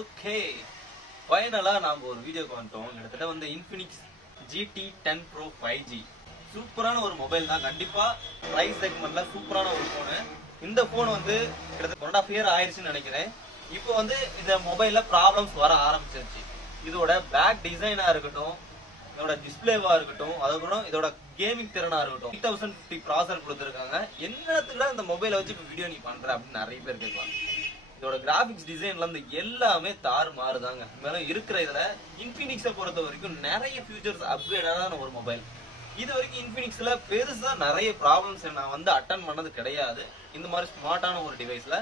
Okay, ஃபைனலா நாம ஒரு வீடியோக்கு வந்துட்டோம். கிட்டத்தட்ட வந்து Infinix GT10 Pro 5G சூப்பரான ஒரு மொபைல் தான். கண்டிப்பா பிரைஸ் செக்மெண்ட்ல சூப்பரான ஒரு போனு. இந்த போன் வந்து கிட்டத்தட்ட 1.5 இயர் ஆயிடுச்சுன்னு நினைக்கிறேன். இப்போ வந்து இந்த மொபைல்ல ப்ராப்ளம்ஸ் வர ஆரம்பிச்சிருச்சு. இதோட பேக் டிசைனா இருக்கட்டும், இதோட டிஸ்பிளேவா இருக்கட்டும், அதுக்கப்புறம் இதோட கேமிங் திறனா இருக்கட்டும், 8050 ப்ராசஸர் கொடுத்துருக்காங்க. என்னத்துக்குடா இந்த மொபைலை வச்சு இப்போ வீடியோ நீ பண்ற அப்படின்னு நிறைய பேர் கேட்கலாம். இதோட கிராபிக்ஸ் டிசைன்ல இருந்து எல்லாமே தாறு மாறுதாங்க. மேலும் இருக்கிற இதுல இன்ஃபினிக்ஸை பொறுத்த வரைக்கும் நிறைய ஃபியூச்சர்ஸ் அப்கிரேடான ஒரு மொபைல். இது வரைக்கும் இன்ஃபினிக்ஸ்ல பெருசா நிறைய ப்ராப்ளம்ஸ் நான் வந்து அட்டன் பண்ணது கிடையாது இந்த மாதிரி ஸ்மார்ட்டான ஒரு டிவைஸ்ல,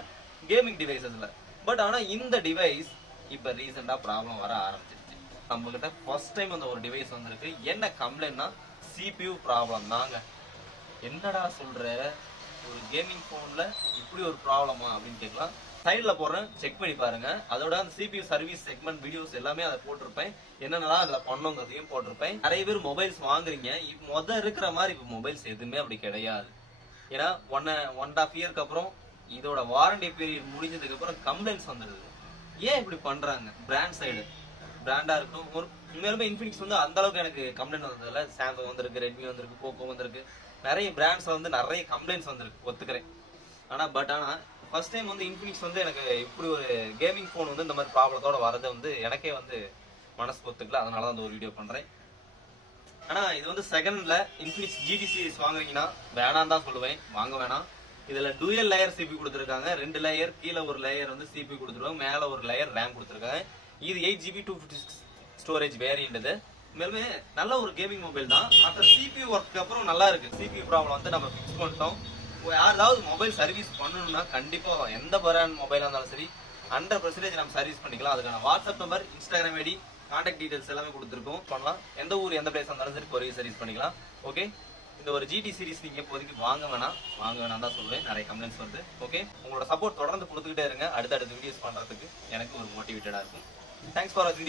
கேமிங் டிவைசஸ்ல. பட் ஆனா இந்த டிவைஸ் இப்ப ரீசெண்டா ப்ராப்ளம் வர ஆரம்பிச்சிருச்சு. நம்ம கிட்ட ஃபர்ஸ்ட் டைம் அந்த ஒரு டிவைஸ் வந்திருக்கு. என்ன கம்ப்ளைண்ட்னா CPU ப்ராப்ளம் தாங்க. என்னடா சொல்ற, ஒரு கேமிங் போன்ல இப்படி ஒரு ப்ராப்ளமா அப்படின்னு கேட்கலாம். சைட்ல போடுறேன், செக் பண்ணி பாருங்க. அதோட அந்த CPU சர்வீஸ் செக்மெண்ட் வீடியோஸ் எல்லாமே அதை போட்டிருப்பேன். என்னென்னலாம் அதுல பண்ணுங்கிறதையும் போட்டிருப்பேன். நிறைய பேர் மொபைல்ஸ் வாங்குறீங்க, இப்ப இருக்கிற மாதிரி இப்ப மொபைல்ஸ் எதுவுமே அப்படி கிடையாது. ஏன்னா 1.5 இயர்க்கு அப்புறம் இதோட வாரண்டி பீரியட் முடிஞ்சதுக்கு அப்புறம் கம்ப்ளைண்ட்ஸ் வந்துடுது. ஏன் இப்படி பண்றாங்க? பிராண்ட் சைடு பிராண்டா இருக்கட்டும், ஒரு உண்மையாலுமே இன்ஃபினிக்ஸ் வந்து அந்த அளவுக்கு எனக்கு கம்ப்ளைண்ட் வந்ததில்ல. சாம்சங் வந்திருக்கு, ரெட்மி வந்திருக்கு, போக்கோ வந்திருக்கு, நிறைய பிராண்ட்ஸ் வந்து நிறைய கம்ப்ளைண்ட்ஸ் வந்திருக்கு, ஒத்துக்கிறேன். ஆனா ஃபர்ஸ்ட் டைம் வந்து இன்ஃபினிக்ஸ் வந்து எனக்கு இப்படி ஒரு கேமிங் போன் வந்து இந்த மாதிரி ப்ராப்ளத்தோட வரது வந்து எனக்கே வந்து மனசு ஒத்துக்கல. அதனாலதான் அந்த ஒரு வீடியோ பண்றேன். ஆனா இது வந்து செகண்ட்ல இன்ஃபினிக்ஸ் GT சீரிஸ் வாங்குறீங்கன்னா வேணாம் தான் சொல்லுவேன், வாங்க வேணாம். இதுல டூயல் லேயர் CPU கொடுத்துருக்காங்க. 2 லேயர், கீழே ஒரு லேயர் வந்து CPU கொடுத்துருக்காங்க, மேல ஒரு லேயர் RAM கொடுத்துருக்காங்க. இது 8GB 256 ஸ்டோரேஜ் வேரியன்ட். இது மேலுமே நல்ல ஒரு கேமிங் மொபைல் தான். ஆஃப்டர் CPU ஒர்க்கு அப்புறம் நல்லா இருக்கு. CPU ப்ராப்ளம் வந்து நம்ம ஃபிக்ஸ் பண்ணிட்டோம். யாராவது மொபைல் சர்வீஸ் பண்ணணும்னா கண்டிப்பா எந்த பிராண்ட் மொபைலா இருந்தாலும் சரி 100% நம்ம சர்வீஸ் பண்ணிக்கலாம். அதுக்கான WhatsApp number, Instagram ID, contact details எல்லாமே கொடுத்துருக்கோம். பண்ணலாம். எந்த ஊர் எந்த பிளேஸ் இருந்தாலும் சரி கொரியர் சர்வீஸ் பண்ணிக்கலாம். ஓகே, இந்த ஒரு GT சீரிஸ் நீங்க இப்போதைக்கு வாங்க வேணாம் தான் சொல்லுவேன். நிறைய கம்ப்ளைண்ட்ஸ் வருது. ஓகே, உங்களோட சப்போர்ட் தொடர்ந்து கொடுத்துக்கிட்டே இருங்க. அடுத்தடுத்த வீடியோஸ் பண்றதுக்கு எனக்கு ஒரு மோட்டிவேட்டடா இருக்கும். தேங்க்ஸ் ஃபார் வாட்சிங்.